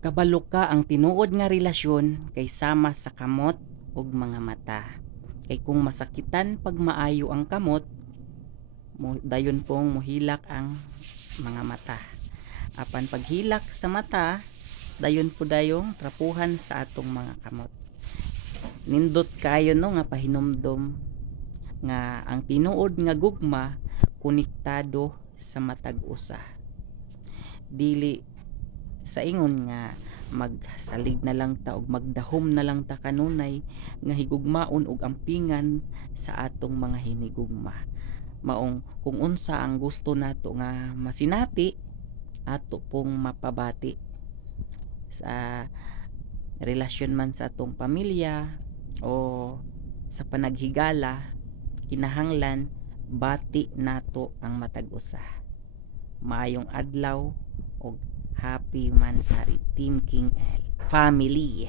Kabalo ka ang tinuod nga relasyon kay sama sa kamot ug mga mata. Kay kung masakitan pag maayo ang kamot, dayon pong mohilak ang mga mata. Apan paghilak sa mata, dayon po dayong trapuhan sa atong mga kamot. Nindot kayo no nga pahinumdom nga ang tinuod nga gugma konektado sa matag usa. Dili sa ingon nga magsalig na lang ta og magdahom na lang ta kanunay nga higugmaon og ampingan sa atong mga hinigugma. Maong kung unsa ang gusto nato nga masinati, ato pong mapabati sa relasyon man sa atong pamilya o sa panaghigala. Kinahanglan bati nato ang matag usa. Maayong adlaw og happy man sa Team King L family.